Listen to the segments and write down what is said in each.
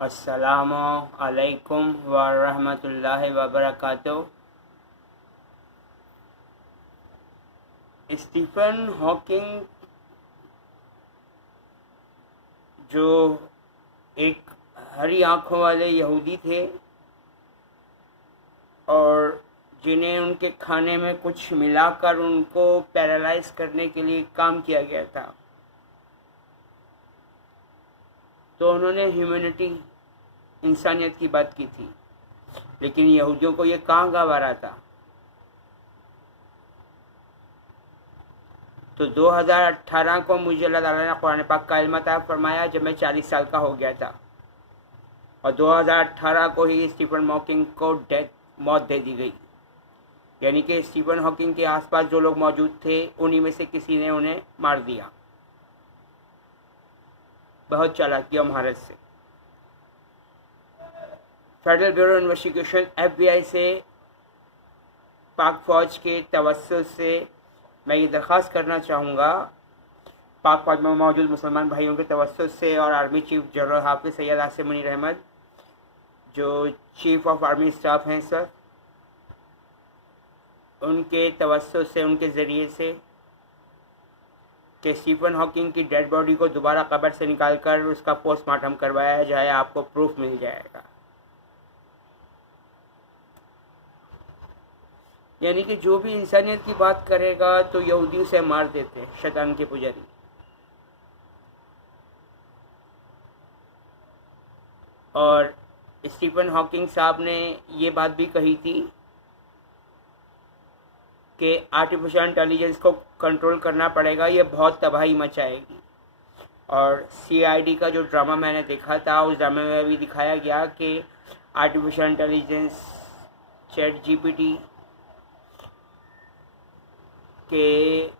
अस्सलामु अलैकुम व रहमतुल्लाहि व बरकातुहू। स्टीफन हॉकिंग जो एक हरी आंखों वाले यहूदी थे और जिन्हें उनके खाने में कुछ मिलाकर उनको पैरालाइज करने के लिए काम किया गया था, तो उन्होंने ह्यूमैनिटी, इंसानियत की बात की थी, लेकिन यहूदियों को ये कहाँ गवा रहा था। तो 2018 को मुझे अल्लाह ताला ने कुरान पाक का इल्म अता फरमाया जब मैं 40 साल का हो गया था, और 2018 को ही स्टीफन हॉकिंग को मौत दे दी गई। यानी कि स्टीफन हॉकिंग के आसपास जो लोग मौजूद थे उन्हीं में से किसी ने उन्हें मार दिया, बहुत चालाकी और महारत से। फेडरल ब्यूरो इन्वेस्टिगेशन FBI से पाक फौज के तवस्सुल से मैं ये दरख्वास्त करना चाहूँगा, पाक फौज में मौजूद मुसलमान भाइयों के तवस्सुल से और आर्मी चीफ जनरल हाफिज सैयद आसिम मुनीर अहमद जो चीफ ऑफ आर्मी स्टाफ हैं सर, उनके तवस्सुल से, उनके ज़रिए से कि स्टीफन हॉकिंग की डेड बॉडी को दोबारा कब्र से निकालकर उसका पोस्टमार्टम करवाया जाए, आपको प्रूफ मिल जाएगा। यानी कि जो भी इंसानियत की बात करेगा तो यहूदी उसे मार देते हैं, शैतान के पुजारी। और स्टीफन हॉकिंग साहब ने ये बात भी कही थी कि आर्टिफिशियल इंटेलिजेंस को कंट्रोल करना पड़ेगा, ये बहुत तबाही मचाएगी। और CID का जो ड्रामा मैंने देखा था, उस ड्रामे में भी दिखाया गया कि आर्टिफिशियल इंटेलिजेंस ChatGPT के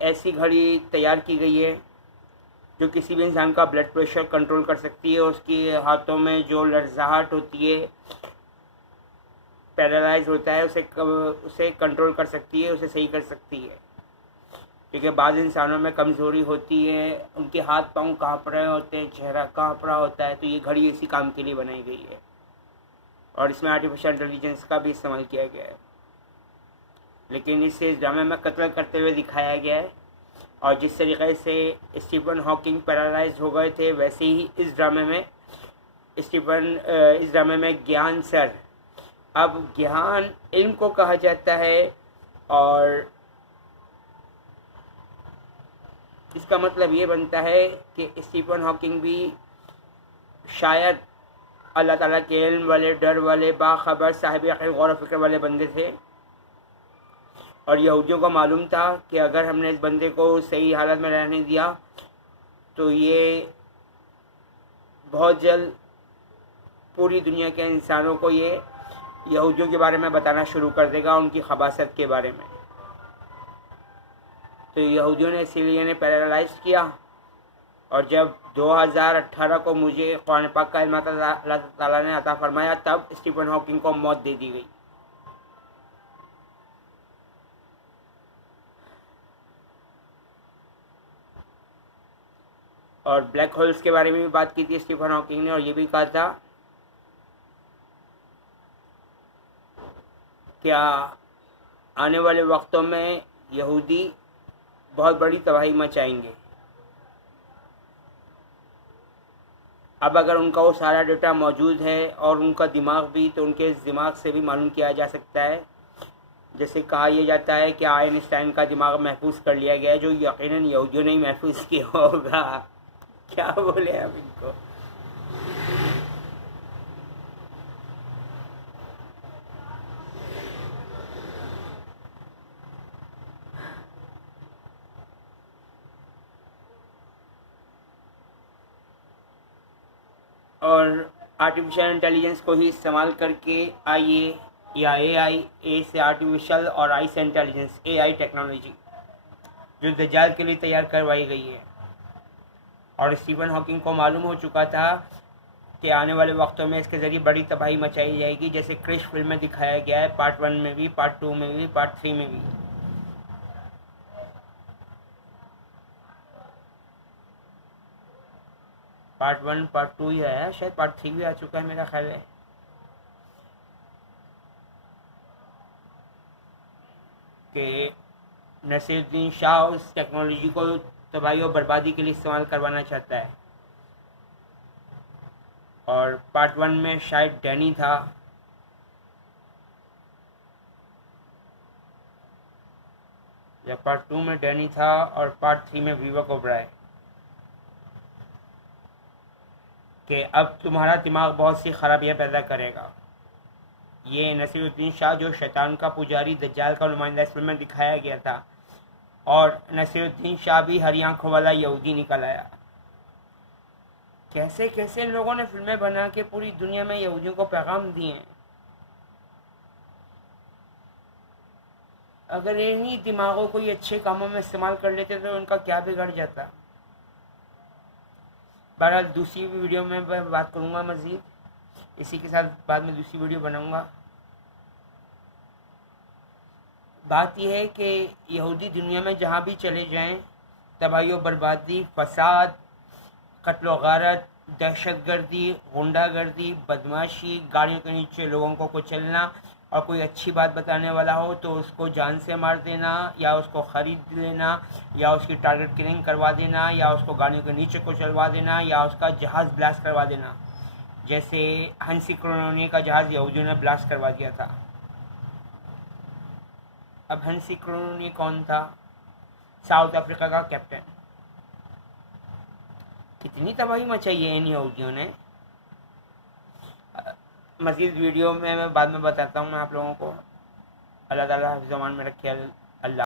ऐसी घड़ी तैयार की गई है जो किसी भी इंसान का ब्लड प्रेशर कंट्रोल कर सकती है, उसके हाथों में जो लड़ज़ाहट होती है, पैरालाइज होता है, उसे कंट्रोल कर सकती है, उसे सही कर सकती है। क्योंकि बाज़ इंसानों में कमज़ोरी होती है, उनके हाथ पाँव काँप रहे होते हैं, चेहरा काँप रहा होता है, तो ये घड़ी इसी काम के लिए बनाई गई है और इसमें आर्टिफिशियल इंटेलिजेंस का भी इस्तेमाल किया गया है। लेकिन इसे इस ड्रामे में कत्ल करते हुए दिखाया गया है, और जिस तरीके से स्टीफन हॉकिंग पैरालाइज हो गए थे, वैसे ही इस ड्रामे में ज्ञान सर, अब ज्ञान इल्म को कहा जाता है, और इसका मतलब ये बनता है कि स्टीफन हॉकिंग भी शायद अल्लाह ताला के इल्म वाले, डर वाले, बाखबर, साहिब अक़ल, गौर व फिक्र वाले बंदे थे। और यहूदियों को मालूम था कि अगर हमने इस बंदे को सही हालत में रहने दिया तो ये बहुत जल्द पूरी दुनिया के इंसानों को ये यहूदियों के बारे में बताना शुरू कर देगा, उनकी खबासत के बारे में। तो यहूदियों ने इसीलिए इन्हें पैरालाइज किया, और जब 2018 को मुझे कुरान पाक का इल्म अल्लाह ताला ने अता फरमाया, तब स्टीफन हॉकिंग को मौत दे दी गई। और ब्लैक होल्स के बारे में भी बात की थी स्टीफन हॉकिंग ने, और ये भी कहा था क्या आने वाले वक्तों में यहूदी बहुत बड़ी तबाही मचाएंगे। अब अगर उनका वो सारा डेटा मौजूद है और उनका दिमाग भी, तो उनके दिमाग से भी मालूम किया जा सकता है। जैसे कहा यह जाता है कि आइंस्टाइन का दिमाग महफूज कर लिया गया है, जो यकीनन यहूदियों ने ही महफूज किया होगा। क्या बोले अब इनको। और आर्टिफिशियल इंटेलिजेंस को ही इस्तेमाल करके आइए, या AI, A से आर्टिफिशियल और I से इंटेलिजेंस, AI टेक्नोलॉजी जो दज्जाल के लिए तैयार करवाई गई है। और स्टीफन हॉकिंग को मालूम हो चुका था कि आने वाले वक्तों में इसके ज़रिए बड़ी तबाही मचाई जाएगी, जैसे क्रिश फिल्म में दिखाया गया है, पार्ट 1 में भी, पार्ट 2 में भी, पार्ट 3 में भी। पार्ट 1 पार्ट 2 ही आया, शायद पार्ट 3 भी आ चुका है मेरा ख्याल है। कि नसीरुद्दीन शाह उस टेक्नोलॉजी को तबाही और बर्बादी के लिए इस्तेमाल करवाना चाहता है। और पार्ट 1 में शायद डैनी था, या पार्ट 2 में डैनी था और पार्ट 3 में विवेक ओबराय, कि अब तुम्हारा दिमाग बहुत सी खराबियाँ पैदा करेगा। ये नसीरुद्दीन शाह जो शैतान का पुजारी दज्जाल का नुमाइंदा इस फिल्म में दिखाया गया था, और नसीरुद्दीन शाह भी हरी आंखों वाला यहूदी निकल आया। कैसे कैसे इन लोगों ने फिल्में बना के पूरी दुनिया में यहूदियों को पैगाम दिए हैं। अगर इन्हीं दिमागों को ये अच्छे कामों में इस्तेमाल कर लेते तो उनका क्या बिगड़ जाता। बहरहाल दूसरी वीडियो में मैं बात करूँगा मज़ीद, इसी के साथ बाद में दूसरी वीडियो बनाऊँगा। बात यह है कि यहूदी दुनिया में जहाँ भी चले जाएं, तबाही और बर्बादी, फसाद, कत्ल व गारत, दहशतगर्दी, गुंडागर्दी, बदमाशी, गाड़ियों के नीचे लोगों को कुचलना, और कोई अच्छी बात बताने वाला हो तो उसको जान से मार देना, या उसको ख़रीद लेना, या उसकी टारगेट किलिंग करवा देना, या उसको गाड़ियों के नीचे कुचलवा देना, या उसका जहाज़ ब्लास्ट करवा देना। जैसे हंसी क्रोनी का जहाज़ यहूदियों ने ब्लास्ट करवा दिया था। अब हंसी क्रोनी कौन था? साउथ अफ्रीका का कैप्टन। कितनी तबाही मचाई है इन यहूदियों ने। मज़ीद वीडियो में मैं बाद में बताता हूँ मैं आप लोगों को। अल्लाह ताला हिफ्ज़-ओ-अमान में रखे। अल्लाह।